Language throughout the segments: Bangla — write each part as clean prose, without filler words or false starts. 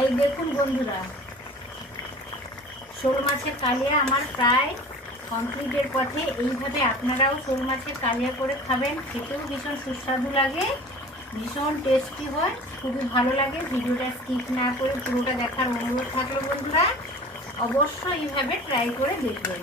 এই দেখুন বন্ধুরা, শোল মাছের কালিয়া আমার প্রায় কমপ্লিটের পথে। এইভাবে আপনারাও শোল মাছের কালিয়া করে খাবেন, খেতেও ভীষণ সুস্বাদু লাগে, ভীষণ টেস্টি হয়, খুবই ভালো লাগে। ভিডিওটা স্কিপ না করে পুরোটা দেখার অনুরোধ থাকলো বন্ধুরা, অবশ্যই এইভাবে ট্রাই করে দেখবেন।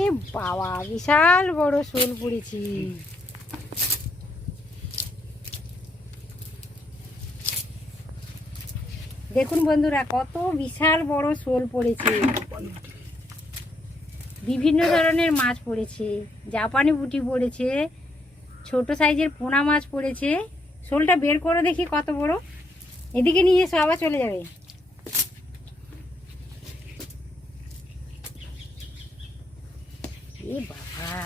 এ বাবা, বিশাল বড় শোল পড়েছি। দেখুন বন্ধুরা, কত বিশাল বড় শোল পড়েছে। বিভিন্ন ধরনের মাছ পড়েছে, জাপানি পুঁটি পড়েছে, ছোট সাইজের পোনা মাছ পড়েছে। শোলটা বের করে দেখি কত বড়। এদিকে নিয়ে এসো, আবার চলে যাবে। এ বাবা,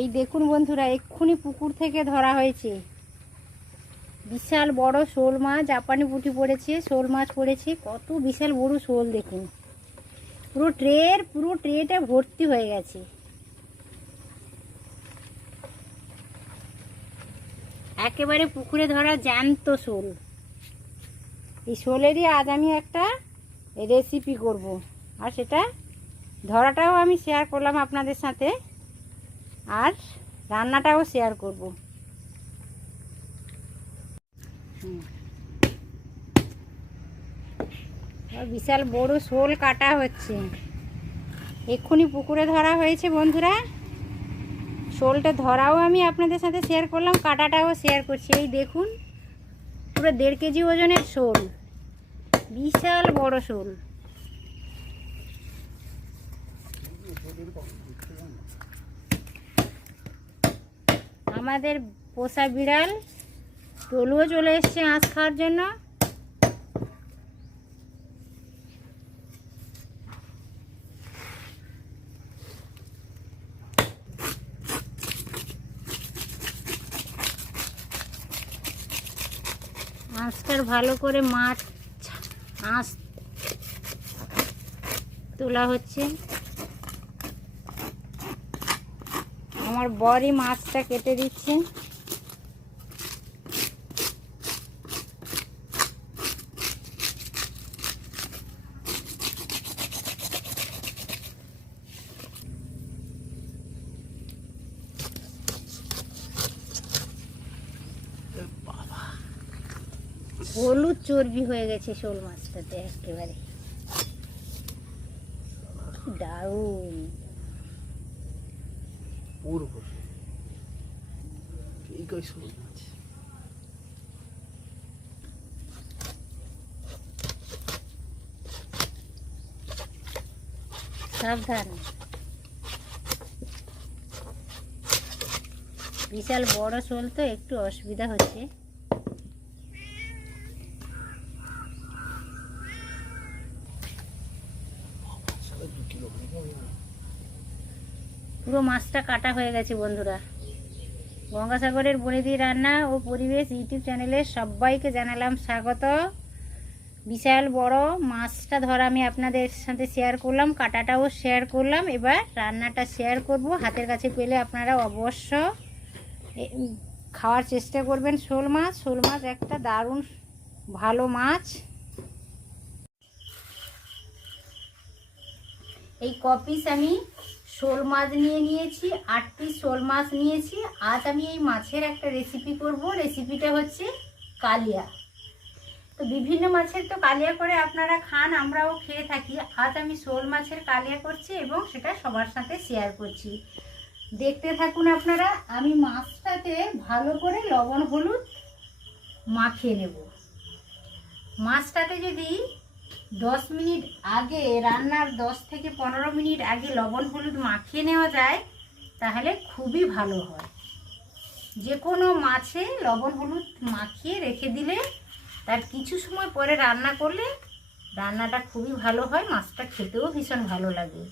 এই দেখুন বন্ধুরা, এক্ষুনি পুকুর থেকে ধরা হয়েছে বিশাল বড় শোল মাছ। জাপানি পুঁটি পড়েছে, শোল মাছ পড়েছে, কত বিশাল বড় শোল দেখুন। পুরো ট্রেটা ভর্তি হয়ে গেছে। একেবারে পুকুরে ধরা জ্যান্ত শোল। এই শোলেরই আজ আমি একটা রেসিপি করব, আর সেটা ধরাটাও আমি শেয়ার করলাম আপনাদের সাথে, আর রান্নাটাও শেয়ার করব। বিশাল বড় শোল কাটা হচ্ছে, এক্ষুনি পুকুরে ধরা হয়েছে বন্ধুরা। শোলটা ধরাও আমি আপনাদের সাথে শেয়ার করলাম, কাটাটাও শেয়ার করছি। এই দেখুন, পুরো 1.5 কেজি ওজনের শোল, বিশাল বড় শোল। আমাদের পোষা বিড়াল তলুও চলে এসছে আঁশ খাওয়ার জন্য। আঁশটার ভালো করে মাছ আঁশ তোলা হচ্ছে। আমার বরই মাছটা কেটে দিচ্ছে। হলুদ চর্বি হয়ে গেছে শোল মাছটাতে, একেবারে দারুণ। সাবধান, বিশাল বড় শোল তো একটু অসুবিধা হচ্ছে। পুরো মাছটা কাটা হয়ে গেছে বন্ধুরা। গঙ্গাসাগরের বনেদি রান্না ও পরিবেশ ইউটিউব চ্যানেলে সবাইকে জানালাম স্বাগত। বিশাল বড় মাছটা ধরা আমি আপনাদের সাথে শেয়ার করলাম, কাটাটাও শেয়ার করলাম। এবার রান্নাটা শেয়ার করব। হাতের কাছে পেলে আপনারা অবশ্য খাওয়ার চেষ্টা করবেন শোল মাছ। শোল মাছ একটা দারুণ ভালো মাছ। এই কপিস আমি শোল মাছ নিয়েছি, 8 পিস শোল মাছ নিয়েছি। আজ আমি এই মাছের একটা রেসিপি করব। রেসিপিটা হচ্ছে কালিয়া। তো বিভিন্ন মাছের তো কালিয়া করে আপনারা খান, আমরাও খেয়ে থাকি। আজ আমি শোল মাছের কালিয়া করছি এবং সেটা সবার সাথে শেয়ার করছি। দেখতে থাকুন আপনারা। আমি মাছটাতে ভালো করে লবণ হলুদ মাখিয়ে নেব। মাছটাতে যদি 10 মিনিট আগে, রান্নার 10 থেকে 15 মিনিট আগে লবণ হলুদ মাখিয়ে নেওয়া যায় তাহলে খুবই ভালো হয়। যে কোনো মাছে লবণ হলুদ মাখিয়ে রেখে দিলে তার কিছু সময় পরে রান্না করলে রান্নাটা খুবই ভালো হয়, মাছটা খেতেও ভীষণ ভালো লাগে।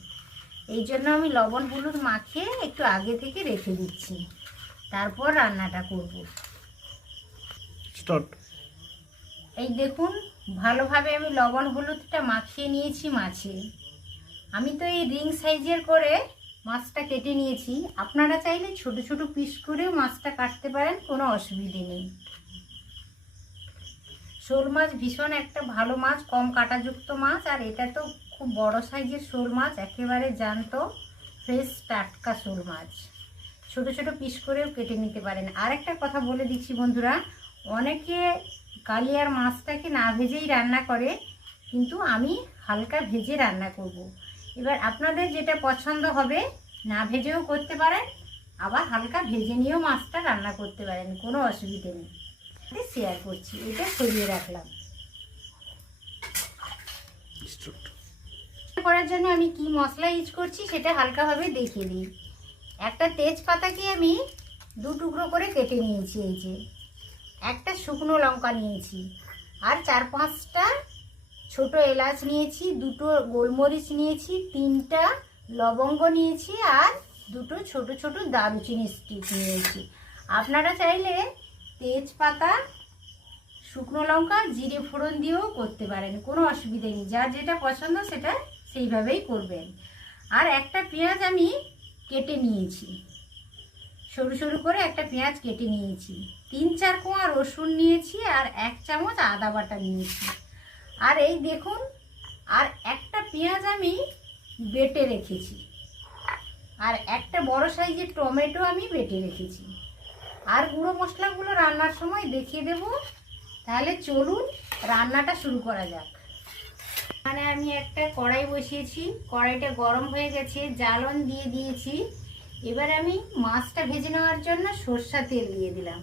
এই জন্য আমি লবণ হলুদ মাখিয়ে একটু আগে থেকে রেখে দিচ্ছি, তারপর রান্নাটা করব। স্টার্ট। এই দেখুন, ভালোভাবে আমি লবণ হলুদটা মাখিয়ে নিয়েছি মাছে। আমি তো এই রিং সাইজের করে মাছটা কেটে নিয়েছি। আপনারা চাইলে ছোট ছোট পিস করেও মাছটা কাটতে পারেন, কোনো অসুবিধে নেই। শোল মাছ ভীষণ একটা ভালো মাছ, কম কাঁটাযুক্ত মাছ। আর এটা তো খুব বড় সাইজের শোল মাছ, একেবারে জ্যান্ত ফ্রেশ টাটকা শোল মাছ। ছোট ছোট পিস করেও কেটে নিতে পারেন। আর একটা কথা বলে দিচ্ছি বন্ধুরা, অনেকে কালিয়ার মাছটাকে না ভেজেই রান্না করে, কিন্তু আমি হালকা ভেজে রান্না করব। এবার আপনাদের যেটা পছন্দ হবে না ভেজেও করতে পারেন, আবার হালকা ভেজে নিয়েও মাছটা রান্না করতে পারেন, কোনো অসুবিধে নেই। শেয়ার করছি, এটা সরিয়ে রাখলাম। করার জন্য আমি কি মশলা ইউজ করছি সেটা হালকাভাবে দেখিয়ে দিই। একটা তেজপাতাকে আমি 2 টুকরো করে কেটে নিয়েছি, এই যে একটা শুকনো লঙ্কা নিয়েছি, আর 4-5টা ছোট এলাচ নিয়েছি, 2টো গোলমরিচ নিয়েছি, 3টা লবঙ্গ নিয়েছি, আর 2টো ছোট ছোট দারুচিনি স্টিক নিয়েছি। আপনারা চাইলে তেজপাতা, শুকনো লঙ্কা, জিরে ফোড়ন দিয়েও করতে পারেন, কোনো অসুবিধা নেই। যার যেটা পছন্দ সেটা সেইভাবেই করবেন। আর একটা পেঁয়াজ আমি কেটে নিয়েছি, সরু সরু করে একটা পেঁয়াজ কেটে নিয়েছি। 3-4 কোয়া রসুন নিয়েছি, আর 1 চামচ আদা বাটা নিয়েছি। আর এই দেখুন, আর একটা পেঁয়াজ আমি বেটে রেখেছি, আর একটা বড় সাইজের টমেটো আমি বেটে রেখেছি। আর গুঁড়ো মশলাগুলো রান্নার সময় দেখিয়ে দেব। তাহলে চলুন রান্নাটা শুরু করা যাক। মানে আমি একটা কড়াই বসিয়েছি, কড়াইটা গরম হয়ে গেছে, জ্বালন দিয়ে দিয়েছি। এবার আমি মাছটা ভেজে নেওয়ার জন্য সরষা তেল দিয়ে দিলাম।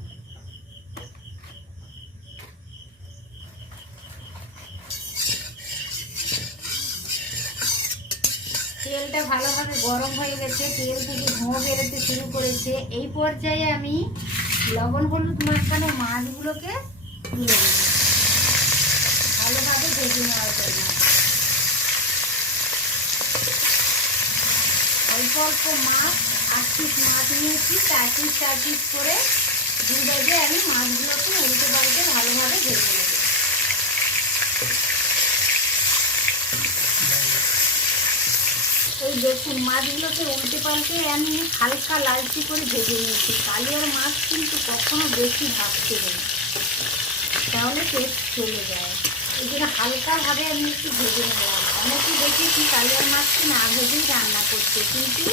তেলটা ভালোভাবে গরম হয়ে গেছে, তেল থেকে ধোঁয়া বেরোতে শুরু করেছে। এই পর্যায়ে আমি লবণ হলুদ মাখানো মাছগুলোকে তুলে দেব, ভালোভাবে ভেজে নেওয়ার জন্য। অল্প অল্প মাছ, 8 পিস মাছ নিয়েছি, 4 পিস করে 2 ভাগে আমি মাছগুলোকে উল্টে পাল্টে ভালোভাবে ভেজে নেব। এই দেখুন, মাছগুলোকে উল্টে পাল্টে আমি হালকা লালচে করে ভেজে নিয়েছি। কালিয়ার মাছ কিন্তু কখনো বেশি ভাজতে নেই, তাহলে টেস্ট চলে যায়। এই জন্য হালকাভাবে আমি একটু ভেজে নিলাম। অনেকে দেখেছি কালিয়ার মাছকে না ভেজেই রান্না করছে, কিন্তু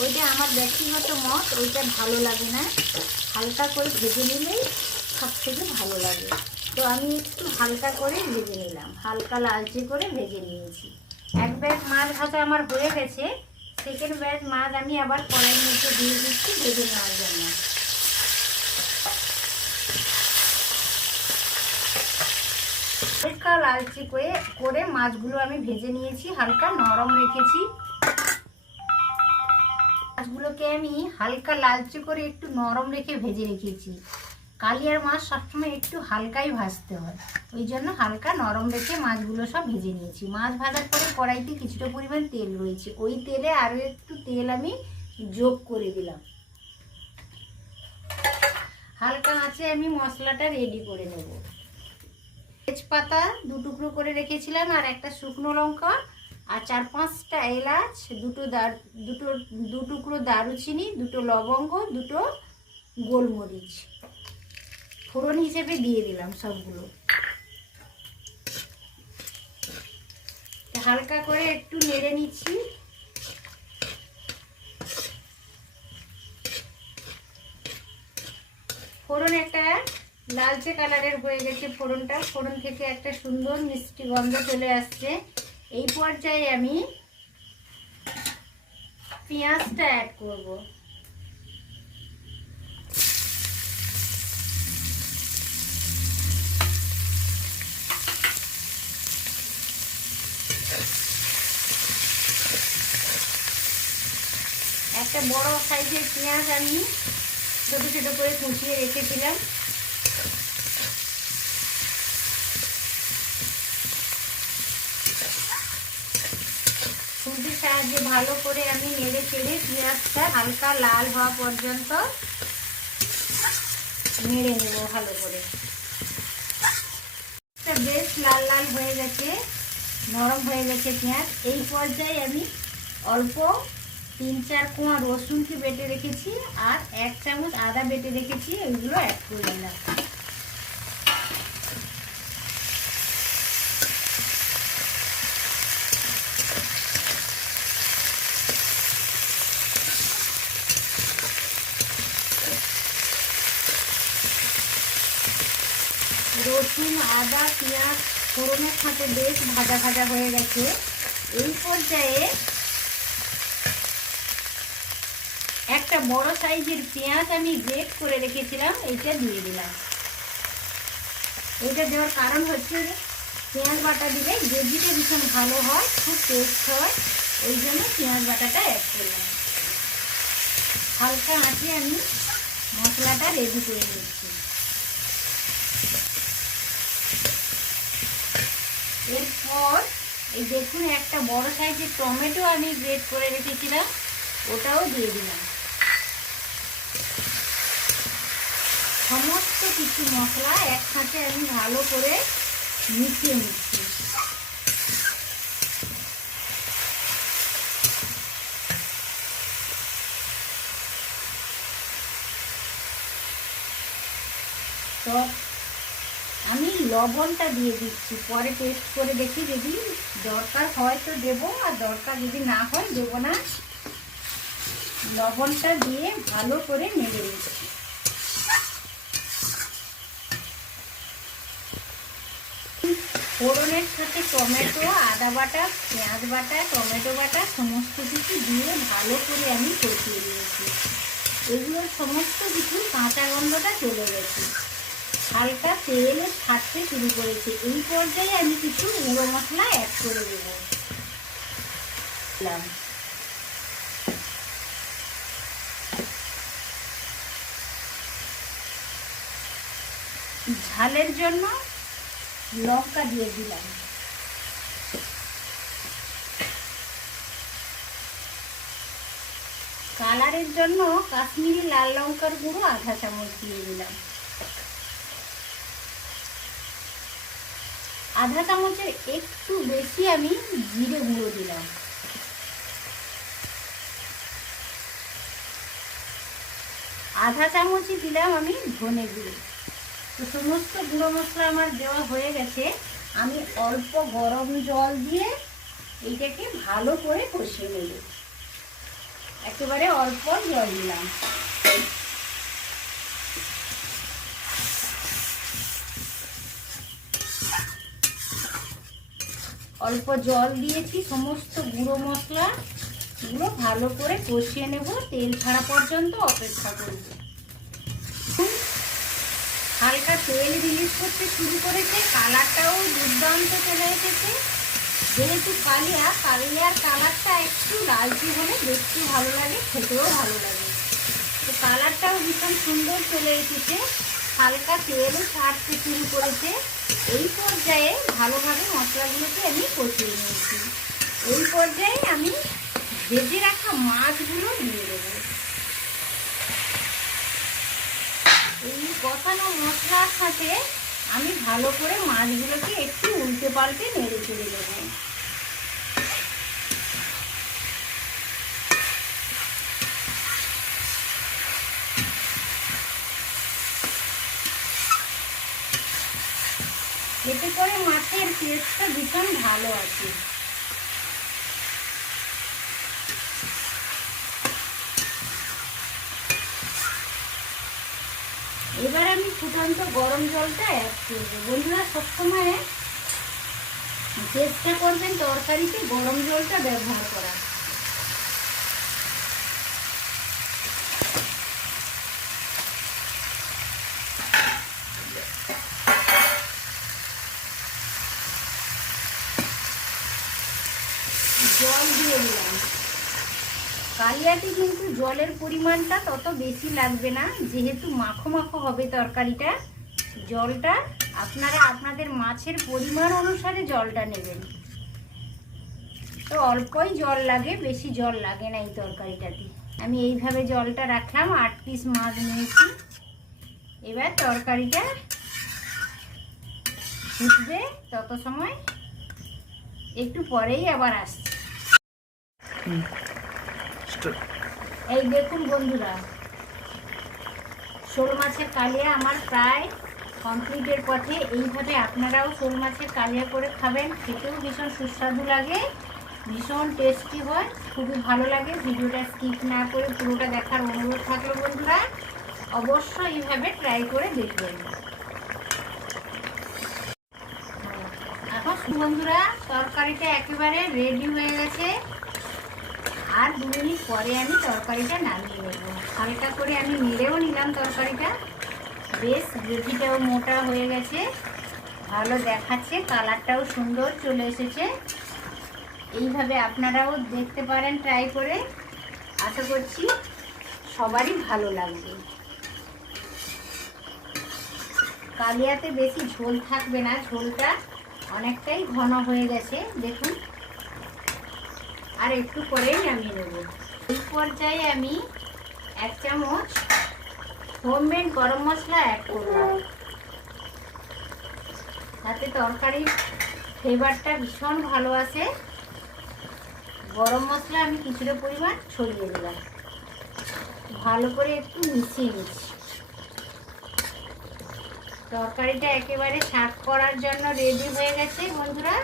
ওইটা আমার ব্যক্তিগত মত, ওইটা ভালো লাগে না। হালকা করে ভেজে নিলেই সব থেকে ভালো লাগে। তো আমি একটু হালকা করে ভেজে নিলাম, হালকা লালচে করে ভেজে নিয়েছি। 1 ব্যাগ মাছ ভাজা আমার হয়ে গেছে। সেকেন্ড ব্যাগ মাছ আমি আবার কড়াইয়ের মধ্যে দিয়ে দিচ্ছি ভেজে নেওয়ার জন্য। হালকা লালচে করে মাছগুলো আমি ভেজে নিয়েছি, হালকা নরম রেখেছি। মাছগুলোকে আমি হালকা লালচে করে একটু নরম রেখে ভেজে রেখেছি। কালিয়ার মাছ সবসময় একটু হালকাই ভাজতে হয়, ওই জন্য হালকা নরম রেখে মাছগুলো সব ভেজে নিয়েছি। মাছ ভাজার পরে কড়াইতে কিছুটা পরিমাণ তেল রয়েছে, ওই তেলে আরও একটু তেল আমি যোগ করে দিলাম। হালকা আঁচে আমি মশলাটা রেডি করে নেব। তেজপাতা 2 টুকরো করে রেখেছিলাম, আর একটা শুকনো লঙ্কা, আর 4-5টা এলাচ, 2 টুকরো দারুচিনি, 2টো লবঙ্গ, 2টো গোলমরিচ ফোড়ন হিসেবে দিয়ে দিলাম সবগুলো। হালকা করে একটু নেড়ে নিচ্ছি। ফোড়ন একটা লালচে কালারের হয়ে গেছে ফোড়নটা, ফোড়ন থেকে একটা সুন্দর মিষ্টি গন্ধ চলে আসছে। এই পর্যায়ে আমি পেঁয়াজটা অ্যাড করব। একটা বড় সাইজের পেঁয়াজ আমি ছোট ছোট করে কুচিয়ে রেখেছিলাম। খুন্তির সাহায্যে ভালো করে আমি নেড়ে চেড়ে পেঁয়াজটা হালকা লাল হওয়া পর্যন্ত নেড়ে নেব ভালো করে। বেশ লাল লাল হয়ে গেছে, নরম হয়ে গেছে পেঁয়াজ। এই পর্যায়ে আমি অল্প 3-4 কোয়া রসুনকে বেটে রেখেছি আর 1 চামচ আদা বেটে রেখেছি, ওইগুলো অ্যাড করে দিলাম। রসুন, আদা, পেঁয়াজ ফোড়নের সাথে বেশ ভাজা ভাজা হয়ে গেছে। এই পর্যায়ে একটা বড় সাইজের পেঁয়াজ আমি গ্রেট করে রেখেছিলাম, এইটা দিয়ে দিলাম। এটা দেওয়ার কারণ হচ্ছে পেঁয়াজ বাটা দিলে গ্রেভিটা ভীষণ ভালো হয়, খুব টেস্ট হয়, ওই জন্য পেঁয়াজ বাটাটা অ্যাড করলাম। হালকা আঁচে আমি মশলাটা রেডি করে নিচ্ছি। এরপর এই দেখুন একটা বড় সাইজের টমেটো আমি গ্রেট করে রেখেছিলাম, ওটাও দিয়ে দিলাম। সমস্ত কিছু মশলা একসাথে আমি ভালো করে মিশিয়ে নিচ্ছি। তো আমি লবণটা দিয়ে দিচ্ছি, পরে টেস্ট করে দেখি, যদি দরকার হয় তো দেবো, আর দরকার যদি না হয় দেবো না। লবণটা দিয়ে ভালো করে নেড়ে দিচ্ছি। ফোড়নের সাথে টমেটো, আদা বাটা, পেঁয়াজ বাটা, টমেটো বাটা সমস্ত কিছু দিয়ে ভালো করে আমি কষিয়ে দিয়েছি। এগুলোর সমস্ত কিছু কাঁচা গন্ধটা চলে গেছে, হালকা তেল ছাড়তে শুরু করেছে। এই পর্যায়ে আমি কিছু গুঁড়ো মশলা অ্যাড করে দেব। ঝালের জন্য লঙ্কা দিয়ে দিলাম। কালারের জন্য কাশ্মীরি লাল লঙ্কার গুঁড়ো 1/2 চামচ দিয়ে দিলাম। 1/2 চামচের একটু বেশি আমি জিরে গুঁড়ো দিলাম। আধা চামচই দিলাম আমি ধনে গুঁড়ো। তো সমস্ত গুঁড়ো মশলা আমার দেওয়া হয়ে গেছে। আমি অল্প গরম জল দিয়ে এইটাকে ভালো করে কষিয়ে নেব। একেবারে অল্প জল দিলাম। অল্প জল দিয়েছি, সমস্ত গুঁড়ো মশলা গুলো ভালো করে কষিয়ে নেব, তেল ছাড়া পর্যন্ত অপেক্ষা করব। হালকা তেল রিলিজ করতে শুরু করেছে, কালারটাও দুর্দান্ত চলে এসেছে। যেহেতু কালিয়ার কালারটা একটু লালচে হলে দেখতে ভালো লাগে, খেতেও ভালো লাগে। তো কালারটাও ভীষণ সুন্দর চলে এসেছে, হালকা তেলও ছাড়তে শুরু করেছে। এই পর্যায়ে ভালোভাবে মশলাগুলোকে আমি কষিয়ে নিয়েছি। এই পর্যায়ে আমি ভেজে রাখা মাছগুলো দিয়ে দেবো। এই কষানো মশলার সাথে আমি ভালো করে মাছগুলোকে একটু উল্টে পাল্টে নেড়ে চেড়ে দেবো। এতে করে মাছের টেস্টটা ভীষণ ভালো আছে। এবার আমি ফুটন্ত গরম জলটা অ্যাড করবো। বন্ধুরা সবসময় চেষ্টা করবেন তরকারিতে গরম জলটা ব্যবহার করা। জল দিয়ে দিলাম। কালিয়াতে কিন্তু জলের পরিমাণটা তত বেশি লাগবে না, যেহেতু মাখো মাখো হবে তরকারিটা। জলটা আপনারা আপনাদের মাছের পরিমাণ অনুসারে জলটা নেবেন। তো অল্পই জল লাগে, বেশি জল লাগে না এই তরকারিটাতে। আমি এইভাবে জলটা রাখলাম, 8 পিস মাছ নিয়েছি। এবার তরকারিটা ফুটবে, তত সময় একটু পরেই আবার আসছে। এই দেখুন বন্ধুরা, শোল মাছের কালিয়া আমার প্রায় কমপ্লিটের পথে। এইভাবে আপনারাও শোল মাছের কালিয়া করে খাবেন, খেতেও ভীষণ সুস্বাদু লাগে, ভীষণ টেস্টি হয়, খুবই ভালো লাগে। ভিডিওটা স্কিপ না করে পুরোটা দেখার অনুরোধ থাকলো বন্ধুরা, অবশ্যই এইভাবে ট্রাই করে দেখবেন। এখন বন্ধুরা তরকারিটা একেবারে রেডি হয়ে গেছে। আর 2 মিনিট পরে আমি তরকারিটা নামিয়ে নেব। হালকা করে আমি নেড়েও নিলাম তরকারিটা। বেশ গ্রেভিটাও মোটা হয়ে গেছে, ভালো দেখাচ্ছে, কালারটাও সুন্দর চলে এসেছে। এইভাবে আপনারাও দেখতে পারেন ট্রাই করে, আশা করছি সবারই ভালো লাগবে। কালিয়াতে বেশি ঝোল থাকবে না, ঝোলটা অনেকটাই ঘন হয়ে গেছে দেখুন। আর একটু পরেই নামিয়ে নেব। এই পর্যায়ে আমি 1 চামচ হোমমেড গরম মশলা অ্যাড করলাম, তাতে তরকারির ফ্লেভারটা ভীষণ ভালো আসে। গরম মশলা আমি কিছুটা পরিমাণ ছড়িয়ে দিলাম, ভালো করে একটু মিশিয়ে নিচ্ছি। তরকারিটা একেবারে সার্ভ করার জন্য রেডি হয়ে গেছে বন্ধুরা।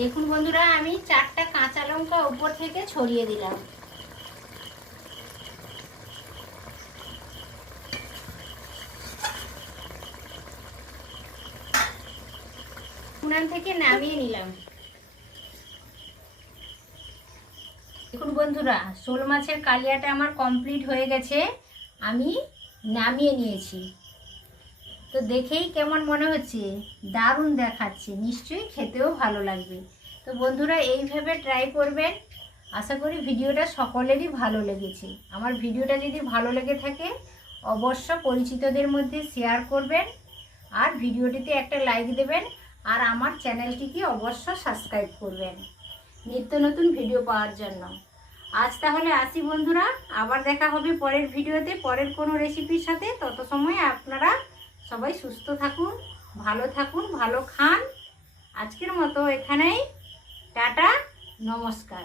দেখুন বন্ধুরা, আমি 4টা কাঁচা লঙ্কা উপর থেকে ছড়িয়ে দিলাম। উনান থেকে নামিয়ে নিলাম। দেখুন বন্ধুরা, শোল মাছের কালিয়াটা আমার কমপ্লিট হয়ে গেছে, আমি নামিয়ে নিয়েছি। তো দেখেই কেমন মনে হচ্ছে, দারুণ দেখাচ্ছে, নিশ্চয়ই খেতেও ভালো লাগবে। তো বন্ধুরা এইভাবে ট্রাই করবেন, আশা করি ভিডিওটা সকলেরই ভালো লেগেছে। আমার ভিডিওটা যদি ভালো লেগে থাকে অবশ্য পরিচিতদের মধ্যে শেয়ার করবেন, আর ভিডিওটিতে একটা লাইক দেবেন, আর আমার চ্যানেলটিকে অবশ্য সাবস্ক্রাইব করবেন নিত্য নতুন ভিডিও পাওয়ার জন্য। আজ তাহলে আসি বন্ধুরা, আবার দেখা হবে পরের ভিডিওতে পরের কোনো রেসিপির সাথে। তত সময় আপনারা সবাই সুস্থ থাকুন, ভালো থাকুন, ভালো খান। আজকের মতো এখানেই টাটা, নমস্কার।